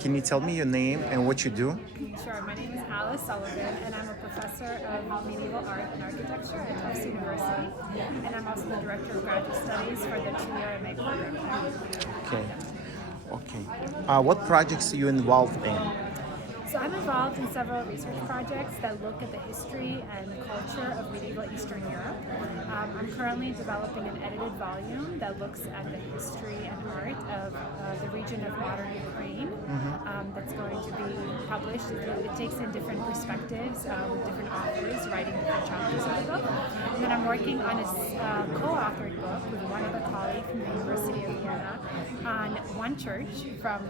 Can you tell me your name and what you do? Sure, my name is Alice Sullivan, and I'm a professor of medieval art and architecture at Tufts University, and I'm also the director of graduate studies for the two-year MA program. Okay. Okay. What projects are you involved in? So I'm involved in several research projects that look at the history and culture of medieval Eastern Europe. I'm currently developing an edited volume that looks at the history and art of the region of modern Ukraine. That's going to be published. It takes in different perspectives with different authors writing different chapters of the book. And then I'm working on a co-authored book with one other colleague from the University of Vienna on one church from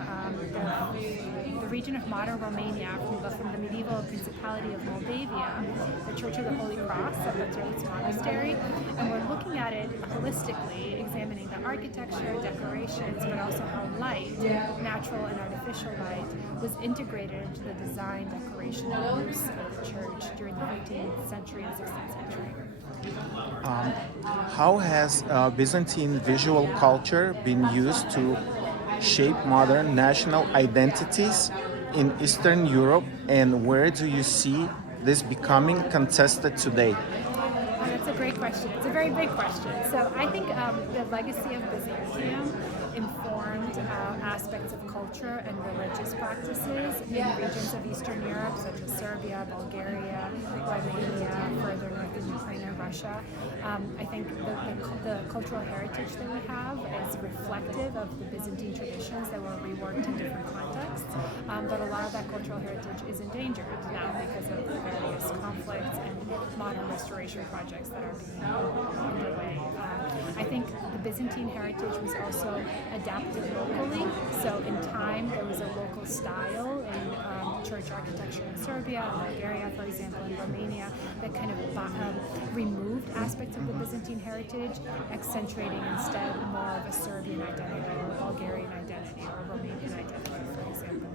the region of modern Romania, from the medieval Principality of Moldavia, the Church of the Holy Cross of the Petrolitz Monastery, and we're looking at it holistically, examining the architecture, decorations, but also how light, natural and artificial light, was integrated into the design, decoration, and use of the church during the 15th century and 16th century. How has Byzantine visual culture been used to shape modern national identities in Eastern Europe, and where do you see this becoming contested today? That's a great question. It's a very big question. So I think the legacy of Byzantium informed aspects of culture and religious practices in regions of Eastern Europe, such as Serbia, Bulgaria, Romania, further north in Ukraine and Russia. I think the cultural heritage that we have is reflective of the Byzantine traditions that were reworked in different contexts, but a lot of that cultural heritage is endangered now because of the various conflicts and modern restoration projects that are being underway. I think the Byzantine heritage was also adapted locally, so in time there was a local style in church architecture in Serbia, Bulgaria, for example, and Romania that kind of removed aspects of the Byzantine heritage, accentuating instead more of a Serbian identity or a Bulgarian identity or a Romanian identity, for example.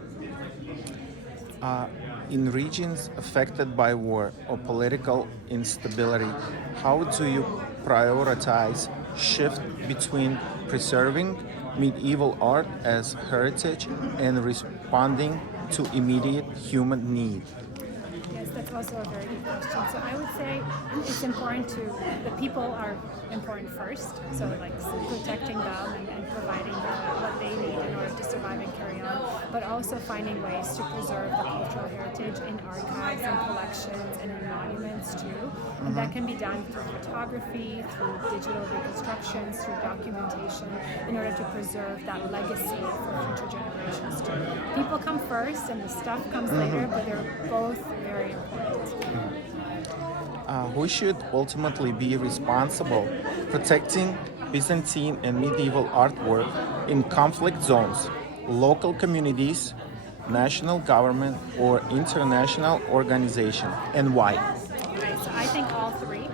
In regions affected by war or political instability, how do you prioritize shift between preserving medieval art as heritage and responding to immediate human need? Yes, that's also a very good question. So I would say it's important the people are important first. So like protecting them and providing what they need in order to survive and carry on, but also finding ways to preserve the cultural heritage in archives and collections and in monuments too. And that can be done through photography, through digital reconstructions, through documentation, in order to preserve that legacy for future generations too. People come first and the stuff comes later, but they're both very important. Who should ultimately be responsible protecting Byzantine and medieval artwork in conflict zones? Local communities, national government, or international organization, and why? Okay, so I think all three.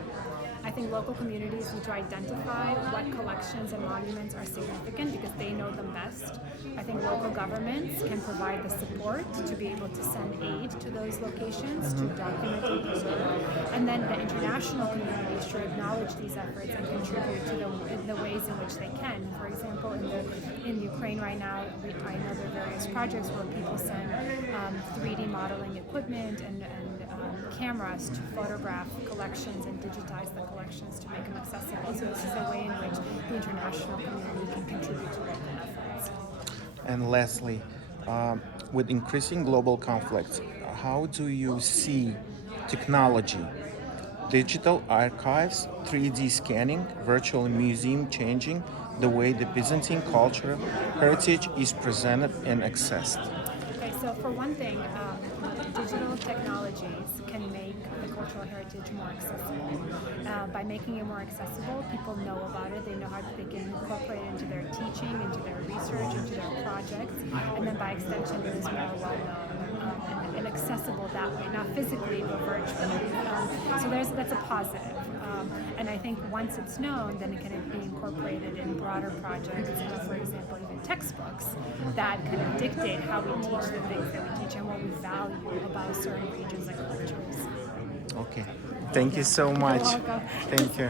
I think local communities need to identify what collections and monuments are significant because they know them best. I think local governments can provide the support to be able to send aid to those locations to document and preserve. And then the international communities should acknowledge these efforts and contribute to the ways in which they can. For example, in Ukraine right now, I know there are various projects where people send 3D modeling equipment and cameras to photograph collections and digitize the collections to make them accessible. So this is a way in which the international community can contribute to local efforts. And lastly, with increasing global conflicts, how do you see technology, digital archives, 3D scanning, virtual museum changing the way the Byzantine cultural heritage is presented and accessed? Okay, so for one thing, digital technologies can make the cultural heritage more accessible. By making it more accessible, people know about it, they know how they can incorporate it into their teaching, into their research, into their projects, and then by extension it is more well-known and accessible that way, not physically but virtually. So that's a positive. And I think once it's known, then it can be incorporated in broader projects, for example, even textbooks that kind of dictate how we teach the things that we teach and what we value about certain regions and cultures. Okay. Thank you so much. You're welcome. Thank you.